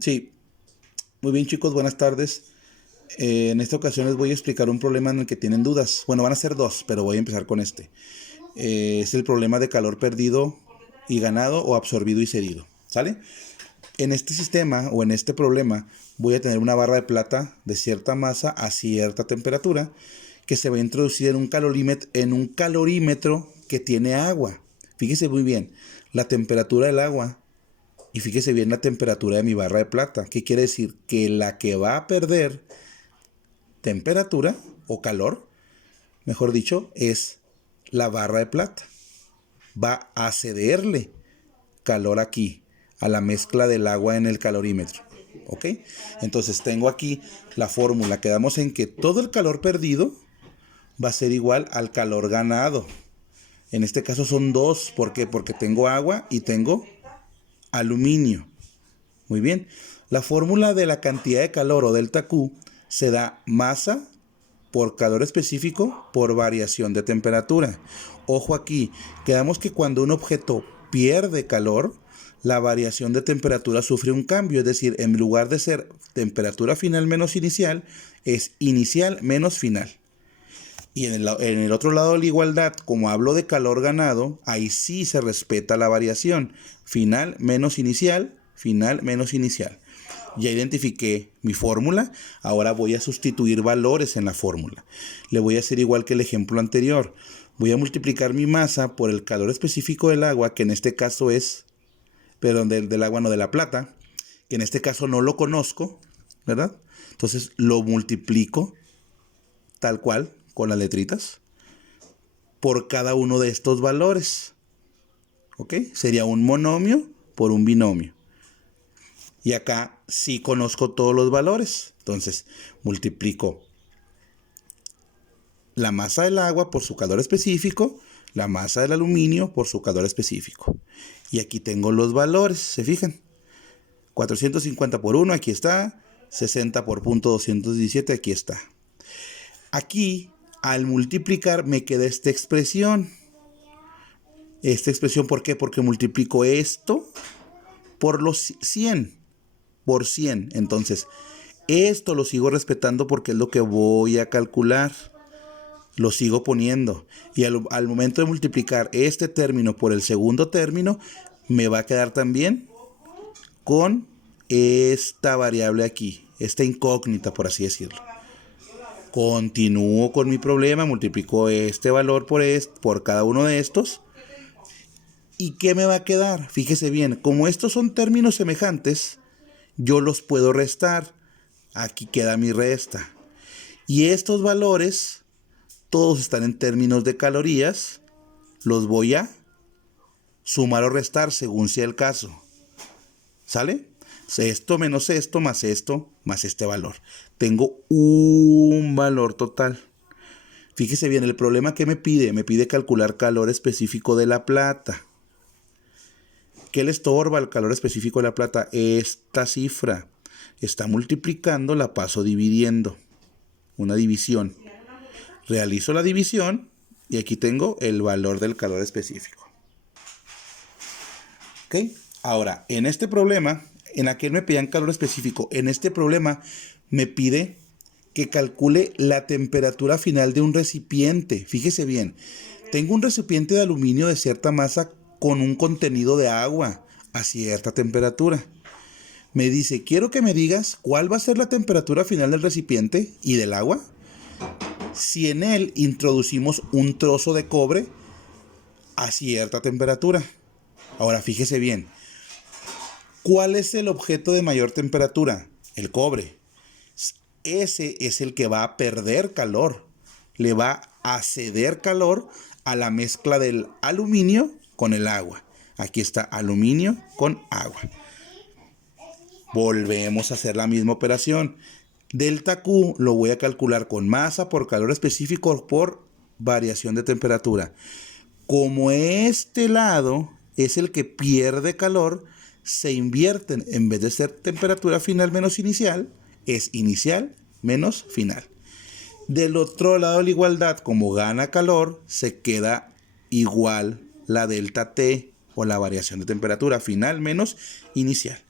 Sí, muy bien chicos, buenas tardes. En esta ocasión les voy a explicar un problema en el que tienen dudas. Bueno, van a ser dos, pero voy a empezar con este. Es el problema de calor perdido y ganado o absorbido y cedido. ¿Sale? En este sistema o en este problema voy a tener una barra de plata de cierta masa a cierta temperatura que se va a introducir en un calorímetro que tiene agua. Fíjese muy bien, la temperatura del agua. Y fíjese bien la temperatura de mi barra de plata. ¿Qué quiere decir? Que la que va a perder temperatura o calor, mejor dicho, es la barra de plata. Va a cederle calor aquí a la mezcla del agua en el calorímetro. ¿Ok? Entonces tengo aquí la fórmula. Quedamos en que todo el calor perdido va a ser igual al calor ganado. En este caso son dos. ¿Por qué? Porque tengo agua y tengo aluminio. Muy bien. La fórmula de la cantidad de calor o delta Q se da masa por calor específico por variación de temperatura. Ojo aquí, quedamos que cuando un objeto pierde calor, la variación de temperatura sufre un cambio, es decir, en lugar de ser temperatura final menos inicial, es inicial menos final. Y en el otro lado de la igualdad, como hablo de calor ganado, ahí sí se respeta la variación. Final menos inicial, final menos inicial. Ya identifiqué mi fórmula, ahora voy a sustituir valores en la fórmula. Le voy a hacer igual que el ejemplo anterior. Voy a multiplicar mi masa por el calor específico del agua, que en este caso es, perdón, del agua no de la plata, que en este caso no lo conozco, ¿verdad? Entonces lo multiplico tal cual, con las letritas, por cada uno de estos valores. ¿Ok? Sería un monomio por un binomio. Y acá sí conozco todos los valores. Entonces, multiplico la masa del agua por su calor específico, la masa del aluminio por su calor específico. Y aquí tengo los valores, ¿se fijan? 450 por 1, aquí está. 60 por punto 217, aquí está. Aquí, al multiplicar, me queda esta expresión. Esta expresión, ¿por qué? Porque multiplico esto por los 100. Por 100. Entonces, esto lo sigo respetando porque es lo que voy a calcular. Lo sigo poniendo. Y al momento de multiplicar este término por el segundo término, me va a quedar también con esta variable aquí. Esta incógnita, por así decirlo. Continúo con mi problema, multiplico este valor por cada uno de estos. ¿Y qué me va a quedar? Fíjese bien, como estos son términos semejantes, yo los puedo restar. Aquí queda mi resta. Y estos valores, todos están en términos de calorías, los voy a sumar o restar según sea el caso. ¿Sale? Esto menos esto, más este valor. Tengo un valor total. Fíjese bien, el problema que me pide calcular calor específico de la plata. ¿Qué le estorba el calor específico de la plata? Esta cifra. Está multiplicando, la paso dividiendo. Una división. Realizo la división y aquí tengo el valor del calor específico. ¿Ok? Ahora, en este problema, en aquel me pedían calor específico. En este problema me pide que calcule la temperatura final de un recipiente. Fíjese bien, tengo un recipiente de aluminio de cierta masa con un contenido de agua a cierta temperatura. Me dice, quiero que me digas cuál va a ser la temperatura final del recipiente y del agua si en él introducimos un trozo de cobre a cierta temperatura. Ahora fíjese bien, ¿cuál es el objeto de mayor temperatura? El cobre. Ese es el que va a perder calor. Le va a ceder calor a la mezcla del aluminio con el agua. Aquí está aluminio con agua. Volvemos a hacer la misma operación. Delta Q lo voy a calcular con masa por calor específico por variación de temperatura. Como este lado es el que pierde calor, se invierten. En vez de ser temperatura final menos inicial, es inicial menos final. Del otro lado de la igualdad, como gana calor, se queda igual la delta T o la variación de temperatura final menos inicial.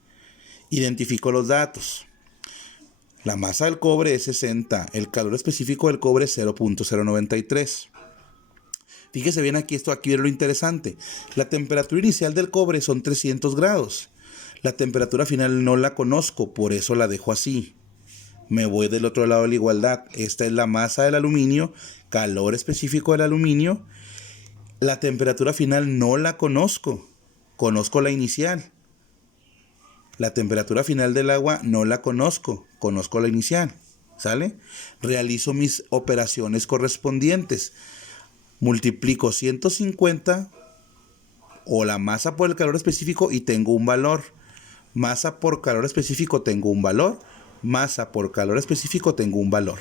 Identifico los datos. La masa del cobre es 60, el calor específico del cobre es 0.093. Fíjese bien aquí viene lo interesante. La temperatura inicial del cobre son 300 grados. La temperatura final no la conozco, por eso la dejo así. Me voy del otro lado de la igualdad. Esta es la masa del aluminio, calor específico del aluminio. La temperatura final no la conozco, conozco la inicial. La temperatura final del agua no la conozco, conozco la inicial. ¿Sale? Realizo mis operaciones correspondientes. Multiplico 150 o la masa por el calor específico y tengo un valor. Masa por calor específico tengo un valor. Masa por calor específico tengo un valor.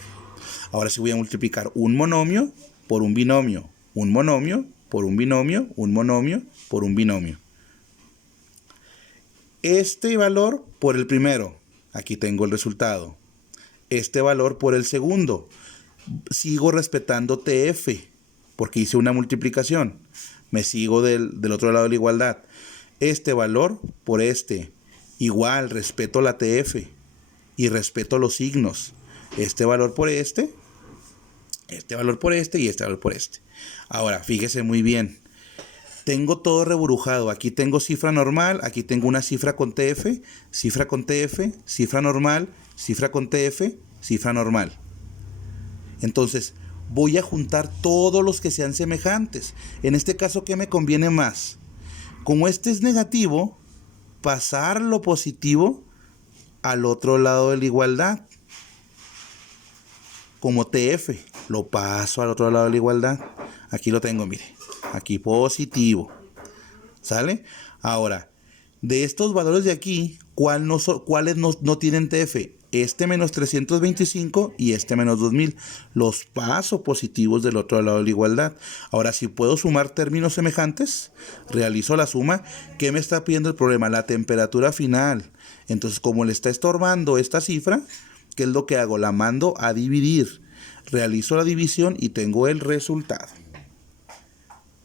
Ahora sí voy a multiplicar un monomio por un binomio. Un monomio por un binomio. Un monomio por un binomio. Este valor por el primero. Aquí tengo el resultado. Este valor por el segundo. Sigo respetando TF porque hice una multiplicación. Me sigo del otro lado de la igualdad. Este valor por este. Igual, respeto la TF y respeto los signos. Este valor por este valor por este y este valor por este. Ahora, fíjese muy bien. Tengo todo reburujado. Aquí tengo cifra normal, aquí tengo una cifra con TF, cifra con TF, cifra normal, cifra con TF, cifra normal. Entonces, voy a juntar todos los que sean semejantes. En este caso, ¿qué me conviene más? Como este es negativo, pasar lo positivo al otro lado de la igualdad. Como TF, lo paso al otro lado de la igualdad. Aquí lo tengo, mire. Aquí positivo. ¿Sale? Ahora, de estos valores de aquí, ¿cuáles no tienen TF? Este menos 325 y este menos 2000. Los paso positivos del otro lado de la igualdad. Ahora, si puedo sumar términos semejantes, realizo la suma. ¿Qué me está pidiendo el problema? La temperatura final. Entonces, como le está estorbando esta cifra, ¿qué es lo que hago? La mando a dividir. Realizo la división y tengo el resultado.